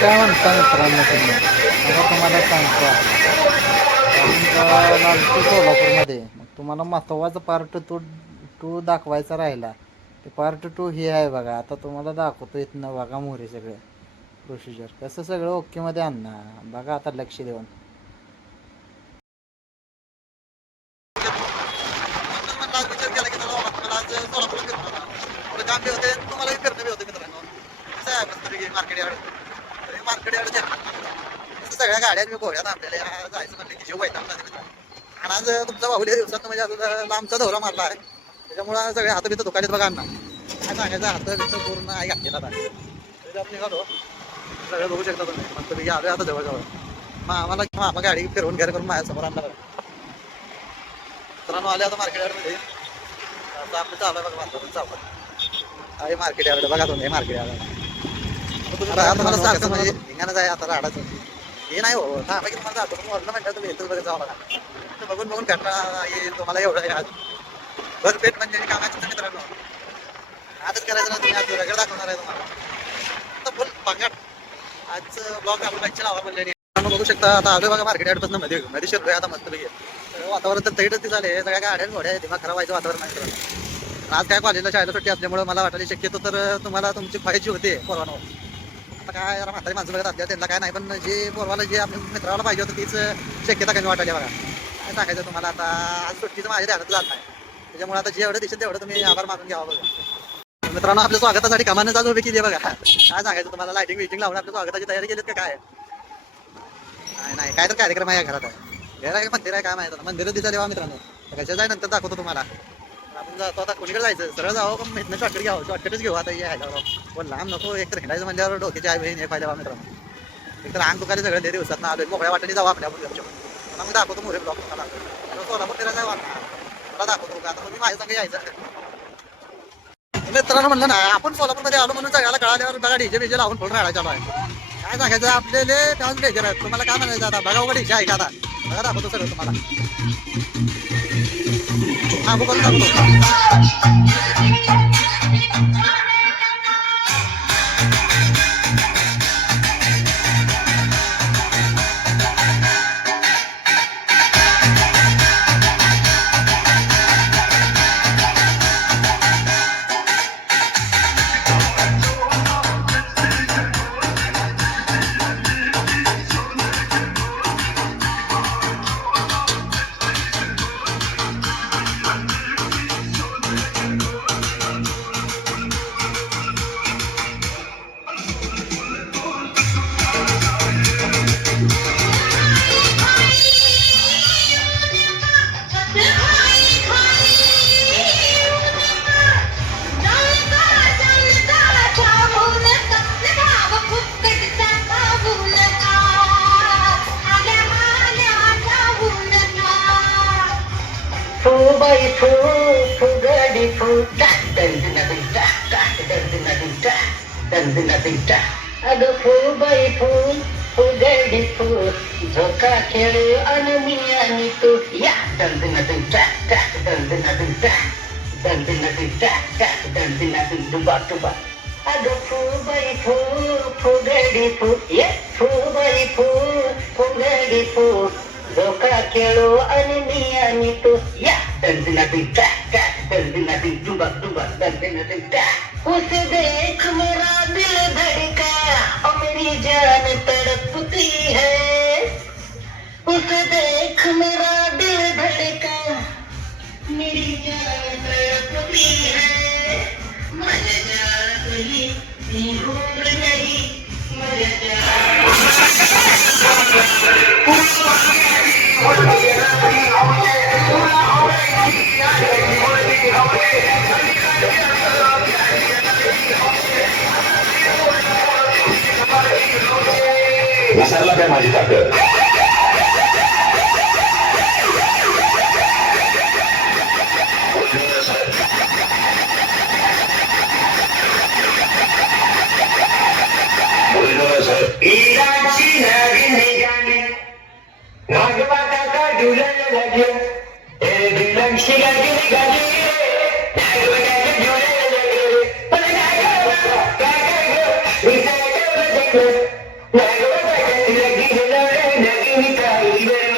काय म्हणता मित्रांनो तुम्ही? मला तुम्हाला सांगतो. आपण सोलापूरमध्ये मग तुम्हाला महत्त्वाचं पार्ट टू टू दाखवायचा राहिला. ते पार्ट टू हे आहे बघा. आता तुम्हाला दाखवतो इथनं बघा मोरे सगळे. प्रोसिजर कसं सगळं ओकेमध्ये आणणार? बघा आता लक्ष देऊन. मार्केट मार्केट यार्ड सगळ्या गाड्या मी घोड्यात आपल्याला जायचं म्हणलं की जीव वैताग आणि आज तुमचा बाहुल्या दिवसात म्हणजे आता लांबचा दौरा मारला आहे. त्याच्यामुळं सगळे हात बिथं दुखालेत बघा ना काय सांगायचं हात बिथं पूर्ण आहे घातलेला आता. निघालो. सगळं बघू शकता तुम्ही. मग तुम्ही यावे आता जवळजवळ. मग आम्हाला मामा गाडी फिरवून घरी करून माझ्यासमोर आणला बघा. मित्रांनो आले आता मार्केट यार्डमध्ये आता आपलं चालू आहे बघा माझं चालू आहे. मार्केट यार्ड बघा तुम्ही मार्केट यार्ड मला सारखं म्हणजे आहे आता राडाचं हे नाही हो थांबा की तुम्हाला म्हणतात तुम्ही इथं बघत जावं लागणार. तर बघून बघून येईल तुम्हाला एवढं आज. भर म्हणजे कामाचं तर मित्रांनो. आजच करायचं ना तुम्ही आज रगड दाखवणार आहे तुम्हाला. आता फुल आज ब्लॉग आपण लावा बघू शकता आता आलोय बघा मार्केट यार्डपासून मध्ये. मध्ये शिरतोय आता मस्त पैकी वातावरण तर तैटच झाले सगळ्या गाड्या घोड्या आहेत, दिमाग खराब व्हायचं वातावरण नाही आज काय कॉलेजला शाळेला सुट्टी असल्यामुळे मला वाटायला शक्यतो तर तुम्हाला तुमची ख्वायची होते पोरवानावर आता काय जरा म्हातारी माणसं बघत असल्या त्यांना काय नाही पण जे पोरवाला जे आपल्या मित्राला पाहिजे होतं तीच शक्यता कमी वाटायली बघा. काय सांगायचं तुम्हाला आता आज सुट्टीचं माझ्या ध्यानात झालं नाही. त्याच्यामुळे आता जेवढं दिसेल तेवढं तुम्ही आभार मानून घ्यावा बघा. मित्रांनो आपल्या स्वागतासाठी कामाने चालू उभी केली बघा. काय सांगायचं तुम्हाला लाइटिंग विटिंग लावून आपल्या स्वागताची तयारी केलीत का काय? नाही नाही काय तर कार्यक्रम आहे घरात. आहे घर आहे मंदिर आहे काय माहिती मंदिरच दिसा देवा मित्रांनो. कशा जाय नंतर दाखवतो तुम्हाला. आपण जातो आता कोणीकडे जायचं? सरळ जावं का इथनं शॉर्टकट घ्यावं? शॉर्टकटच घेऊ आता या ह्याच्यावर. पण लांब नको एकतर हिंडायचं म्हणल्यावर डोक्याची आई बहीण हे पाहिजे बा मित्रांनो. एकतर अंग दुखाले सगळं लय दिवसात ना आलोय. मोकळ्या वाटेने जाऊ आपल्या आपण घरच्या मग दाखवतो मोरे ब्लॉक तुम्हाला. सोलापूर फिरायला जाऊ मला दाखवतो का आता तुम्ही माझ्या संग यायचं. मित्रांनो म्हणलं ना आपण सोलापूरमध्ये आलो म्हणून सगळ्याला कळाल्यावर बघा डीजे बीजे लावून फोन राहायला चालू आहे. काय सांगायचं? आपल्याला त्याच डेजर आहेत. तुम्हाला काय म्हणायचं आता? बघा उघड डीजे आहे का आता. बघा दाखवतो सगळं तुम्हाला हा बघा दाखवतो फू बाई फू itu sudah dipudah dan dina dina, dan dina dina, dan dina tidak ada purba itu sudah dipudah Zoka kiri anemian itu. Ya dan dina dina, dan dina dina, dan dina dina, dan tidak tidak ya, ಅದು ಪೂಬರಿಪು ಪುಗಡಿಪು A ಪೂಬರಿಪು ಪುಗಡಿಪು ಲೋಕ ಕೇಳು ಅನಿಮಿಯನಿತು ಯಾ फुगडी फू धोका खेळू आणि मी आणि उस देख मेरा दिल धड़का और मेरी जान तड़पती है उस देख मेरा दिल धड़का मेरी जान तड़पती है मर जाती भूल नहीं मर जा विसरला काय माझी ताकद? ईराची नवीन गाणे नागपाटाचा डुलन लाग्यो ए दुलक्षीला clínica y